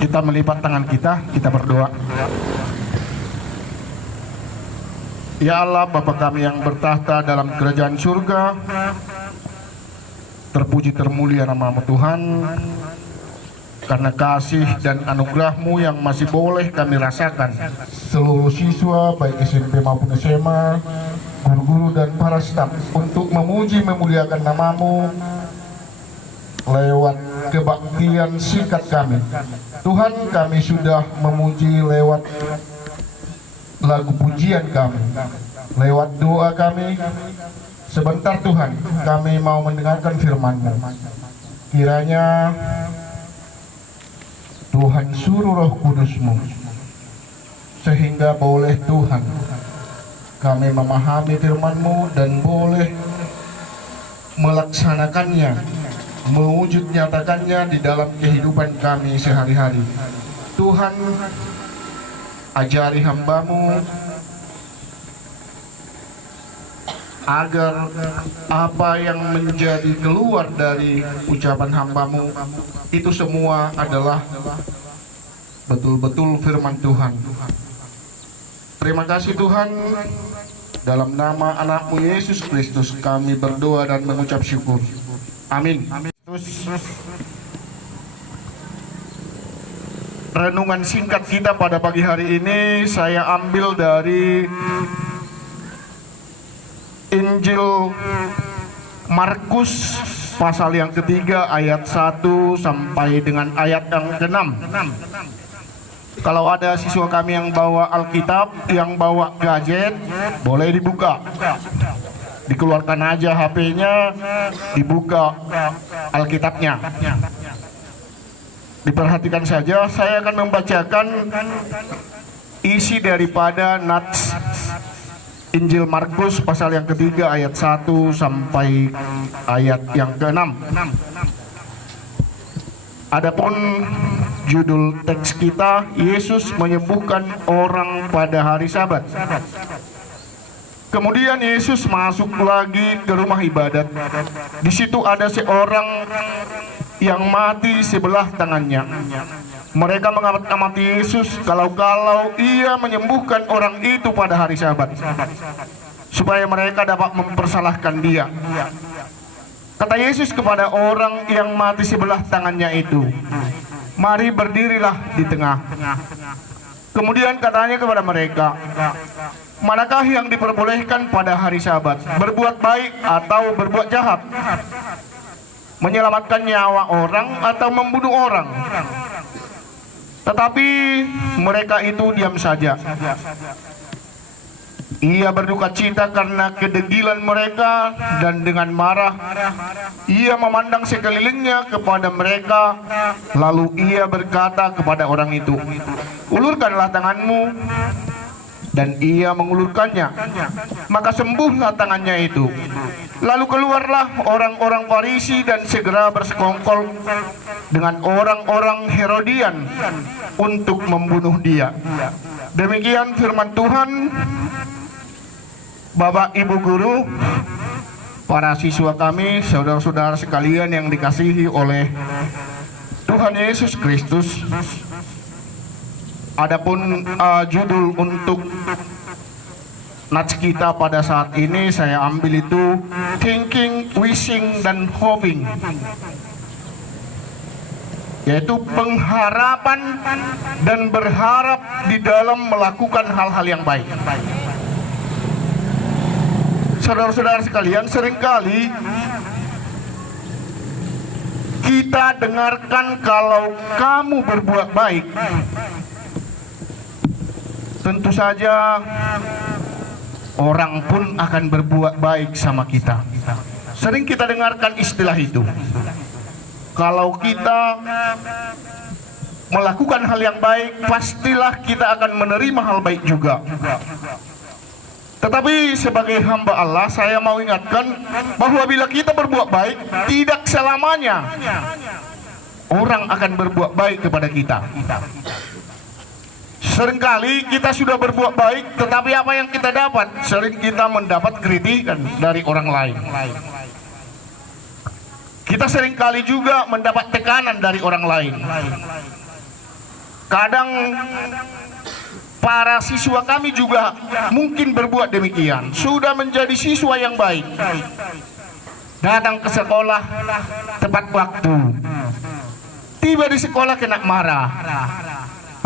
Kita melipat tangan kita berdoa. Ya Allah, Bapa kami yang bertahta dalam kerajaan surga, terpuji termulia nama-Mu Tuhan, karena kasih dan anugerah-Mu yang masih boleh kami rasakan. Seluruh siswa baik SMP maupun SMA, guru-guru dan para staf untuk memuji memuliakan nama-Mu lewat kebaktian singkat kami. Tuhan, kami sudah memuji lewat lagu pujian kami, lewat doa kami. Sebentar Tuhan, kami mau mendengarkan firman-Mu. Kiranya Tuhan suruh Roh Kudus-Mu, sehingga boleh Tuhan kami memahami firman-Mu dan boleh melaksanakannya, mewujud nyatakannya di dalam kehidupan kami sehari-hari. Tuhan, ajari hamba-Mu agar apa yang menjadi keluar dari ucapan hamba-Mu itu semua adalah betul-betul firman Tuhan. Terima kasih Tuhan, dalam nama anak-Mu Yesus Kristus kami berdoa dan mengucap syukur. Amin. Renungan singkat kita pada pagi hari ini saya ambil dari Injil Markus pasal yang ketiga ayat 1 sampai dengan ayat yang ke-6. Kalau ada siswa kami yang bawa Alkitab, yang bawa gadget, boleh dibuka. Dikeluarkan aja HP-nya, dibuka Alkitabnya. Diperhatikan saja, saya akan membacakan isi daripada nats Injil Markus pasal yang ketiga ayat 1 sampai ayat yang ke-6. Adapun judul teks kita, Yesus menyembuhkan orang pada hari Sabat. Kemudian Yesus masuk lagi ke rumah ibadat. Di situ ada seorang yang mati sebelah tangannya. Mereka mengamati Yesus kalau ia menyembuhkan orang itu pada hari Sabat, supaya mereka dapat mempersalahkan dia. Kata Yesus kepada orang yang mati sebelah tangannya itu, "Mari berdirilah di tengah." Kemudian katanya kepada mereka, "Manakah yang diperbolehkan pada hari Sabat, berbuat baik atau berbuat jahat? Menyelamatkan nyawa orang atau membunuh orang?" Tetapi mereka itu diam saja. Ia berduka cita karena kedegilan mereka, dan dengan marah ia memandang sekelilingnya kepada mereka. Lalu ia berkata kepada orang itu, "Ulurkanlah tanganmu." Dan ia mengulurkannya, maka sembuhlah tangannya itu. Lalu keluarlah orang-orang Farisi dan segera bersekongkol dengan orang-orang Herodian untuk membunuh dia. Demikian firman Tuhan. Bapak, Ibu guru, para siswa kami, saudara-saudara sekalian yang dikasihi oleh Tuhan Yesus Kristus. Adapun judul untuk nats kita pada saat ini saya ambil itu thinking, wishing, dan hoping, yaitu pengharapan dan berharap di dalam melakukan hal-hal yang baik. Saudara-saudara sekalian, seringkali kita dengarkan kalau kamu berbuat baik, tentu saja orang pun akan berbuat baik sama kita. Sering kita dengarkan istilah itu. Kalau kita melakukan hal yang baik, pastilah kita akan menerima hal baik juga. Tetapi sebagai hamba Allah, saya mau ingatkan bahwa bila kita berbuat baik, tidak selamanya orang akan berbuat baik kepada kita. Seringkali kita sudah berbuat baik, tetapi apa yang kita dapat? Sering kita mendapat kritikan dari orang lain. Kita seringkali juga mendapat tekanan dari orang lain. Kadang para siswa kami juga mungkin berbuat demikian. Sudah menjadi siswa yang baik, datang ke sekolah tepat waktu, tiba di sekolah kena marah,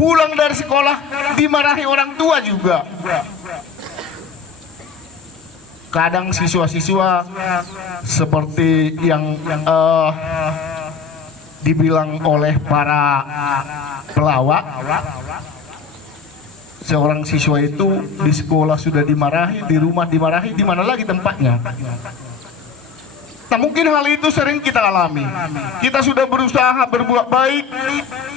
pulang dari sekolah dimarahi orang tua juga. Kadang siswa-siswa seperti yang dibilang oleh para pelawak, seorang siswa itu di sekolah sudah dimarahi, di rumah dimarahi, di mana lagi tempatnya? Nah, mungkin hal itu sering kita alami. Kita sudah berusaha berbuat baik,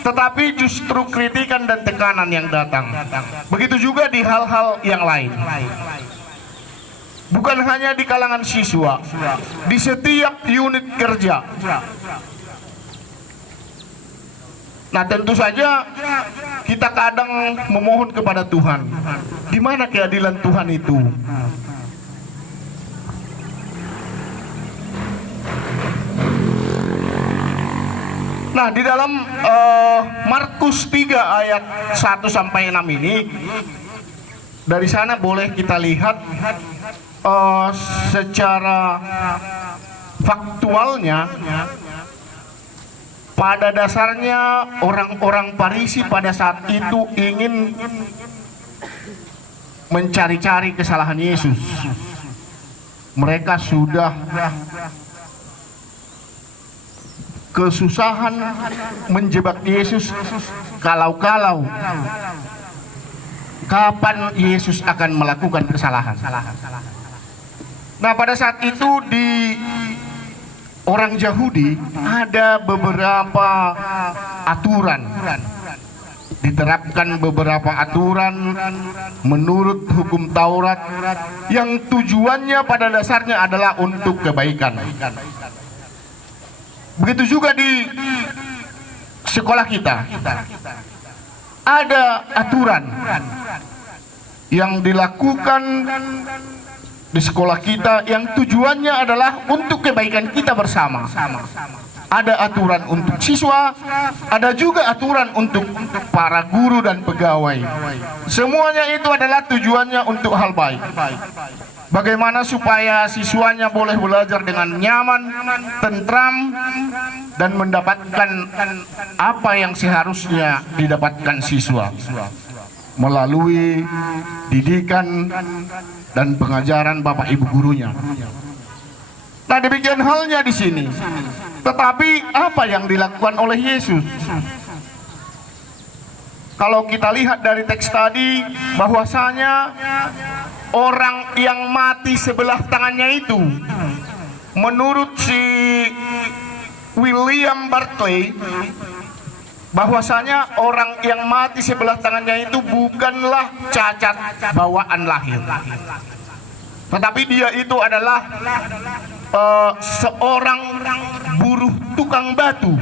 tetapi justru kritikan dan tekanan yang datang. Begitu juga di hal-hal yang lain. Bukan hanya di kalangan siswa, di setiap unit kerja. Nah, tentu saja kita kadang memohon kepada Tuhan, di mana keadilan Tuhan itu? Nah, di dalam Markus 3 ayat 1 sampai 6 ini, dari sana boleh kita lihat secara faktualnya, pada dasarnya orang-orang Farisi pada saat itu ingin mencari-cari kesalahan Yesus. Mereka sudah kesusahan menjebak Yesus, kalau-kalau kapan Yesus akan melakukan kesalahan. Nah, pada saat itu di orang Yahudi ada beberapa aturan, diterapkan beberapa aturan menurut hukum Taurat yang tujuannya pada dasarnya adalah untuk kebaikan. Begitu juga di sekolah kita ada aturan yang dilakukan di sekolah kita yang tujuannya adalah untuk kebaikan kita bersama. Ada aturan untuk siswa, ada juga aturan untuk para guru dan pegawai. Semuanya itu adalah tujuannya untuk hal baik. Bagaimana supaya siswanya boleh belajar dengan nyaman, tentram, dan mendapatkan apa yang seharusnya didapatkan siswa melalui didikan dan pengajaran Bapak Ibu gurunya. Nah, demikian halnya di sini. Tetapi apa yang dilakukan oleh Yesus? Kalau kita lihat dari teks tadi, bahwasanya orang yang mati sebelah tangannya itu, menurut si William Barclay, bahwasanya orang yang mati sebelah tangannya itu bukanlah cacat bawaan lahir, tetapi dia itu adalah seorang buruh tukang batu,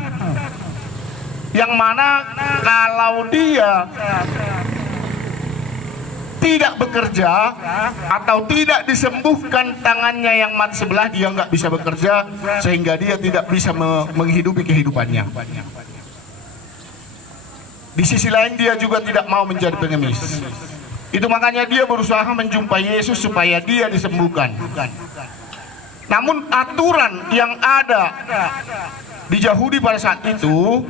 yang mana kalau dia tidak bekerja atau tidak disembuhkan tangannya yang mati sebelah, dia nggak bisa bekerja, sehingga dia tidak bisa menghidupi kehidupannya. Di sisi lain dia juga tidak mau menjadi pengemis. Itu makanya dia berusaha menjumpai Yesus supaya dia disembuhkan. Namun aturan yang ada di Yahudi pada saat itu,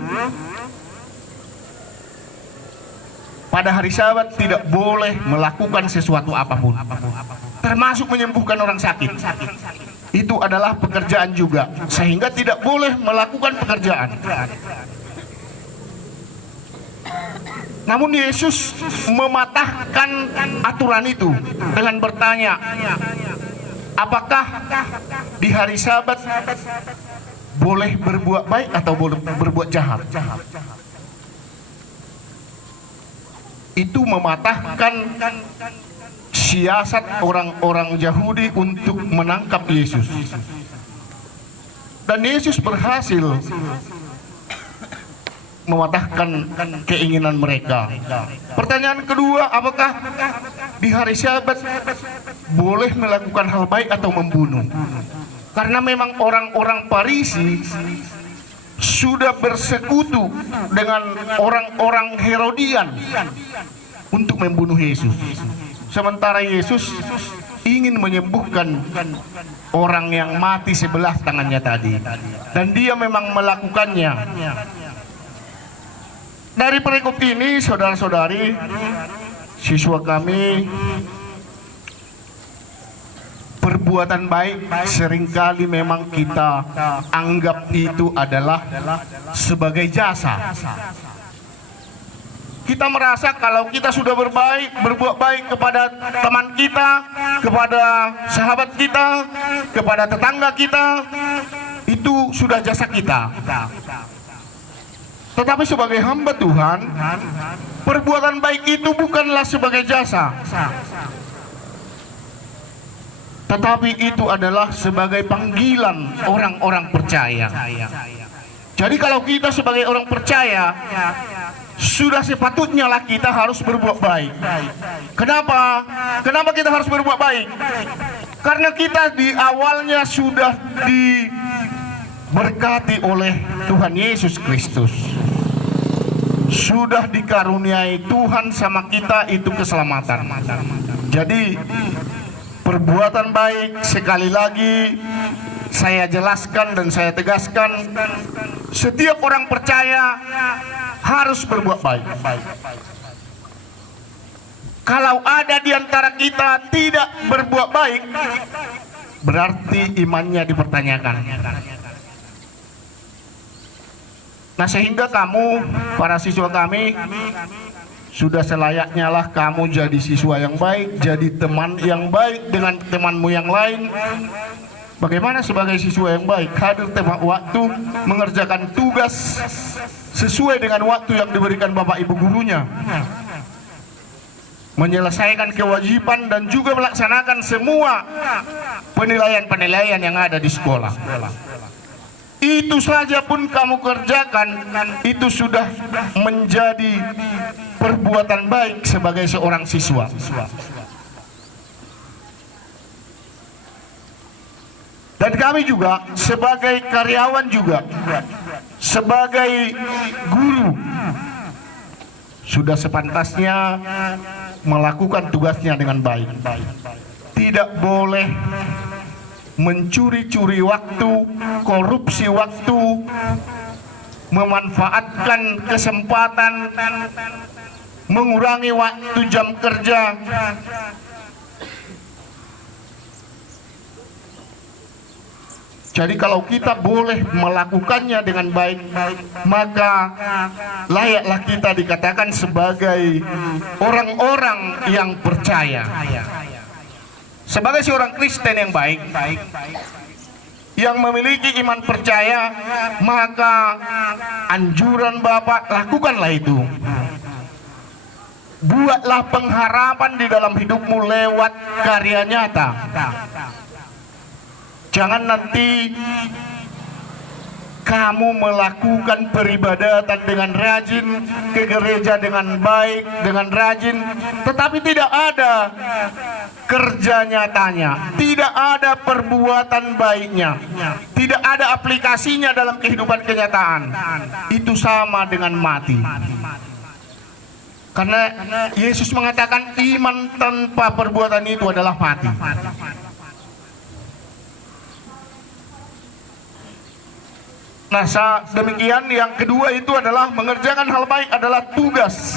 pada hari Sabat tidak boleh melakukan sesuatu apapun, termasuk menyembuhkan orang sakit. Itu adalah pekerjaan juga, sehingga tidak boleh melakukan pekerjaan. Namun Yesus mematahkan aturan itu dengan bertanya, apakah di hari Sabat boleh berbuat baik atau boleh berbuat jahat? Itu mematahkan siasat orang-orang Yahudi untuk menangkap Yesus. Dan Yesus berhasil mematahkan keinginan mereka. Pertanyaan kedua, apakah di hari Sabat boleh melakukan hal baik atau membunuh? Karena memang orang-orang Farisi sudah bersekutu dengan orang-orang Herodian untuk membunuh Yesus. Sementara Yesus ingin menyembuhkan orang yang mati sebelah tangannya tadi, dan dia memang melakukannya. Dari perikop ini, saudara-saudari, siswa kami, perbuatan baik seringkali memang kita anggap itu adalah sebagai jasa. Kita merasa kalau kita sudah berbuat baik kepada teman kita, kepada sahabat kita, kepada tetangga kita, itu sudah jasa kita. Tetapi sebagai hamba Tuhan, perbuatan baik itu bukanlah sebagai jasa, tetapi itu adalah sebagai panggilan orang-orang percaya. Jadi kalau kita sebagai orang percaya, sudah sepatutnya lah kita harus berbuat baik. Kenapa? Kenapa kita harus berbuat baik? Karena kita di awalnya sudah diberkati oleh Tuhan Yesus Kristus. Sudah dikaruniai Tuhan sama kita itu keselamatan. Jadi perbuatan baik, sekali lagi saya jelaskan dan saya tegaskan, setiap orang percaya harus berbuat baik. Kalau ada di antara kita tidak berbuat baik, berarti imannya dipertanyakan. Nah, sehingga kamu, para siswa kami, sudah selayaknya lah kamu jadi siswa yang baik, jadi teman yang baik dengan temanmu yang lain. Bagaimana sebagai siswa yang baik? Hadir tepat waktu, mengerjakan tugas sesuai dengan waktu yang diberikan Bapak Ibu gurunya, menyelesaikan kewajiban dan juga melaksanakan semua penilaian-penilaian yang ada di sekolah. Itu saja pun kamu kerjakan, itu sudah menjadi perbuatan baik sebagai seorang siswa. Dan kami juga sebagai karyawan juga, sebagai guru, sudah sepantasnya melakukan tugasnya dengan baik. Tidak boleh mencuri-curi waktu, korupsi waktu, memanfaatkan kesempatan, mengurangi waktu jam kerja. Jadi kalau kita boleh melakukannya dengan baik, maka layaklah kita dikatakan sebagai orang-orang yang percaya. Sebagai seorang Kristen yang baik, yang memiliki iman percaya, maka anjuran Bapak, lakukanlah itu. Buatlah pengharapan di dalam hidupmu lewat karya nyata. Jangan nanti kamu melakukan peribadatan dengan rajin, ke gereja dengan baik, dengan rajin, tetapi tidak ada kerja nyatanya, tidak ada perbuatan baiknya, tidak ada aplikasinya dalam kehidupan kenyataan. Itu sama dengan mati. Karena Yesus mengatakan iman tanpa perbuatan itu adalah mati. Nah, demikian yang kedua itu adalah mengerjakan hal baik adalah tugas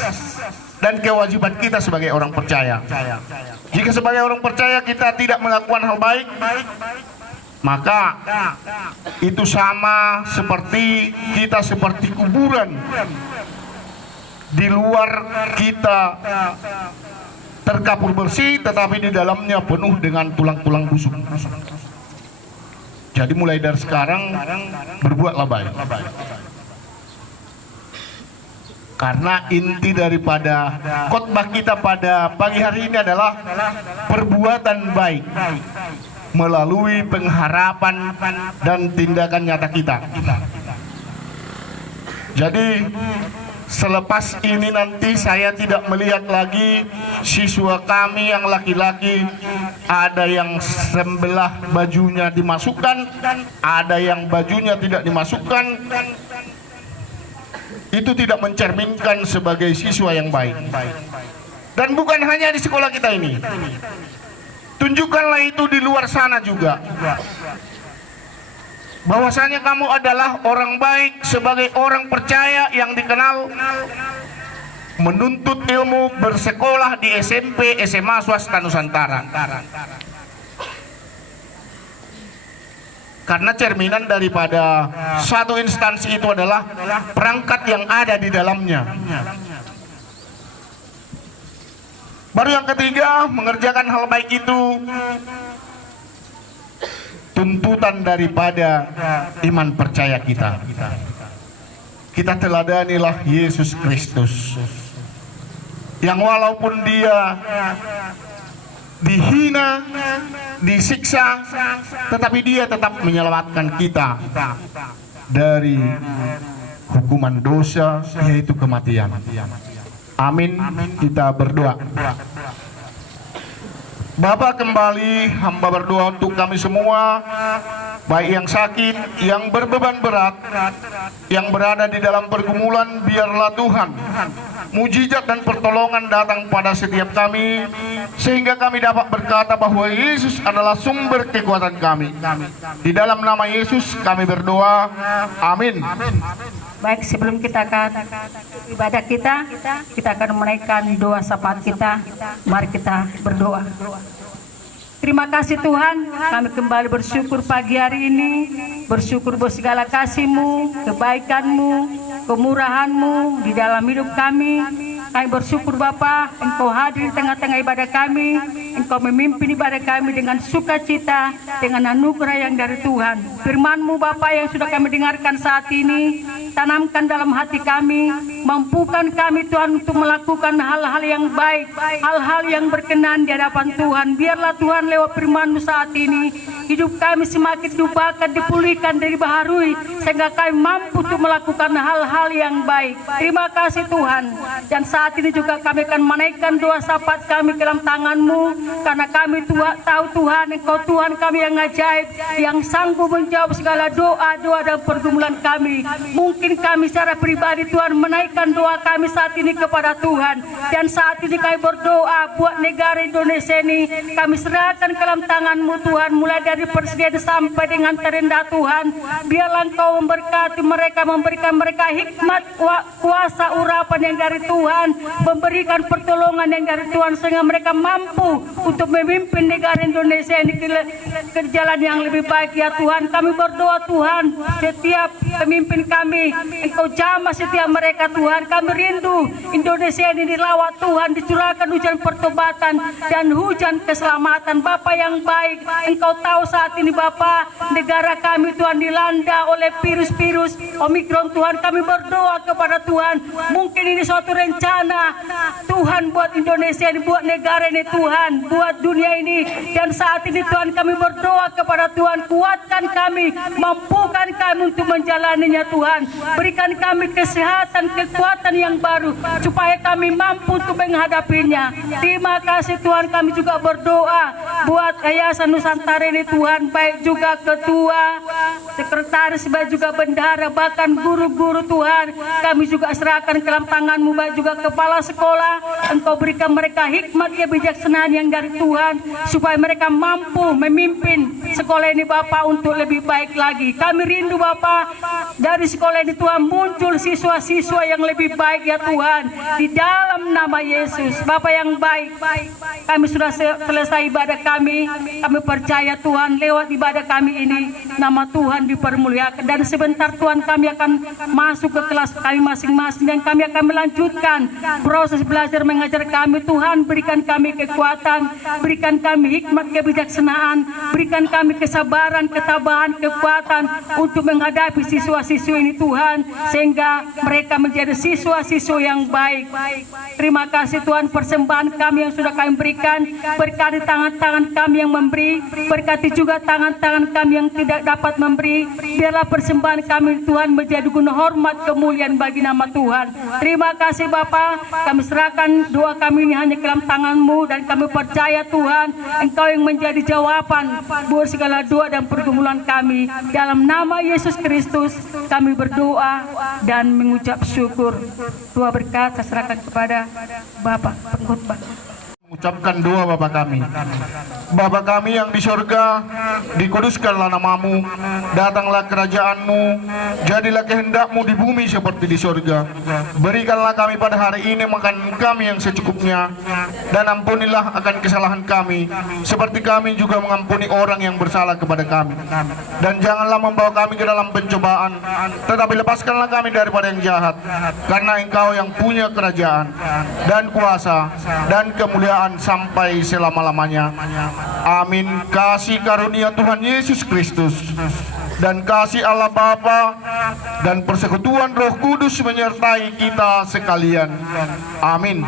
dan kewajiban kita sebagai orang percaya. Jika sebagai orang percaya kita tidak melakukan hal baik, maka itu sama seperti kita seperti kuburan. Di luar kita terkapur bersih, tetapi di dalamnya penuh dengan tulang-tulang busuk. Jadi mulai dari sekarang berbuatlah baik. Karena inti daripada khotbah kita pada pagi hari ini adalah perbuatan baik melalui pengharapan dan tindakan nyata kita. Jadi selepas ini nanti saya tidak melihat lagi siswa kami yang laki-laki ada yang sebelah bajunya dimasukkan, ada yang bajunya tidak dimasukkan, itu tidak mencerminkan sebagai siswa yang baik. Dan bukan hanya di sekolah kita ini, tunjukkanlah itu di luar sana juga, bahwasanya kamu adalah orang baik sebagai orang percaya yang dikenal menuntut ilmu, bersekolah di SMP, SMA swasta Nusantara. Karena cerminan daripada suatu instansi itu adalah perangkat yang ada di dalamnya. Baru yang ketiga, mengerjakan hal baik itu tuntutan daripada iman percaya kita. Kita teladanilah Yesus Kristus, yang walaupun dia dihina, disiksa, tetapi dia tetap menyelamatkan kita dari hukuman dosa, yaitu kematian. Amin. Kita berdoa. Bapa, kembali hamba berdoa untuk kami semua, baik yang sakit, yang berbeban berat, yang berada di dalam pergumulan. Biarlah Tuhan mujizat dan pertolongan datang pada setiap kami, sehingga kami dapat berkata bahwa Yesus adalah sumber kekuatan kami. Di dalam nama Yesus kami berdoa. Amin. Baik, sebelum kita akan ibadah kita akan menaikkan doa syafaat kita. Mari kita berdoa. Terima kasih Tuhan, kami kembali bersyukur pagi hari ini, bersyukur buat segala kasih-Mu, kebaikan-Mu, kemurahan-Mu di dalam hidup kami. Kami bersyukur Bapa, Engkau hadir di tengah-tengah ibadah kami, Engkau memimpin ibadah kami dengan sukacita, dengan anugerah yang dari Tuhan. Firman-Mu Bapa yang sudah kami dengarkan saat ini, tanamkan dalam hati kami, mampukan kami Tuhan untuk melakukan hal-hal yang baik, hal-hal yang berkenan di hadapan Tuhan. Biarlah Tuhan lewat firman-Mu saat ini, hidup kami semakin diubahkan, dipulihkan, dibaharui, sehingga kami mampu untuk melakukan hal-hal yang baik. Terima kasih Tuhan. Dan saat ini juga kami akan menaikkan doa syafaat kami ke dalam tangan-Mu, karena kami tahu Tuhan, Engkau Tuhan kami yang ajaib, yang sanggup menjawab segala doa-doa dan pergumulan kami. Mungkin kami secara pribadi Tuhan menaikkan doa kami saat ini kepada Tuhan, dan saat ini kami berdoa buat negara Indonesia ini, kami serahkan ke dalam tangan-Mu Tuhan, mulai dari presiden sampai dengan terendah Tuhan. Biarlah Engkau memberkati mereka, memberikan mereka hikmat, kuasa, urapan yang dari Tuhan, memberikan pertolongan yang dari Tuhan, sehingga mereka mampu untuk memimpin negara Indonesia ini ke jalan yang lebih baik. Ya Tuhan, kami berdoa Tuhan, setiap pemimpin kami Engkau jamah setiap mereka Tuhan. Kami rindu Indonesia ini dilawat Tuhan, dicurahkan hujan pertobatan dan hujan keselamatan. Bapa yang baik, Engkau tahu saat ini Bapa, negara kami Tuhan dilanda oleh virus-virus Omikron Tuhan. Kami berdoa kepada Tuhan, mungkin ini suatu rencana Tuhan buat Indonesia ini, buat negara ini Tuhan, buat dunia ini. Dan saat ini Tuhan kami berdoa kepada Tuhan, kuatkan kami, mampukan kami untuk menjalaninya Tuhan. Berikan kami kesehatan, kekuatan yang baru, supaya kami mampu untuk menghadapinya. Terima kasih Tuhan. Kami juga berdoa buat Yayasan Nusantara ini Tuhan, baik juga ketua, sekretaris, baik juga bendahara, bahkan guru-guru Tuhan. Kami juga serahkan ke dalam tangan-Mu, baik juga kepala sekolah. Engkau berikan mereka hikmat kebijaksanaan yang dari Tuhan, supaya mereka mampu memimpin sekolah ini Bapa untuk lebih baik lagi. Kami rindu Bapa, dari sekolah ini Tuhan muncul siswa-siswa yang lebih baik ya Tuhan, di dalam nama Yesus. Bapa yang baik, kami sudah selesai ibadah kami. Kami percaya Tuhan, lewat ibadah kami ini nama Tuhan dipermuliakan, dan sebentar Tuhan kami akan masuk ke kelas kami masing-masing, dan kami akan melanjutkan proses belajar mengajar kami. Tuhan, berikan kami kekuatan, berikan kami hikmat kebijaksanaan, berikan kami kesabaran, ketabahan, kekuatan untuk menghadapi siswa-siswa ini Tuhan, sehingga mereka menjadi siswa-siswa yang baik. Terima kasih Tuhan, persembahan kami yang sudah kami berikan, berkati tangan-tangan kami yang memberi, berkati juga tangan-tangan kami yang tidak dapat memberi. Biarlah persembahan kami Tuhan menjadi guna hormat kemuliaan bagi nama Tuhan. Terima kasih Bapa, kami serahkan doa kami ini hanya ke dalam tangan-Mu, dan kami percaya Tuhan, Engkau yang menjadi jawaban buat segala doa dan pergumulan kami. Dalam nama Yesus Kristus kami berdoa dan mengucap syukur. Doa berkat saya serahkan kepada Bapak pengkhotbah. Mengucapkan doa Bapa kami. Bapa kami yang di sorga, dikuduskanlah namamu, datanglah kerajaanmu, jadilah kehendakmu di bumi seperti di sorga. Berikanlah kami pada hari ini makan kami yang secukupnya, dan ampunilah akan kesalahan kami, seperti kami juga mengampuni orang yang bersalah kepada kami. Dan janganlah membawa kami ke dalam pencobaan, tetapi lepaskanlah kami daripada yang jahat, karena Engkau yang punya kerajaan, dan kuasa, dan kemuliaan sampai selama-lamanya. Amin. Kasih karunia Tuhan Yesus Kristus dan kasih Allah Bapa dan persekutuan Roh Kudus menyertai kita sekalian. Amin.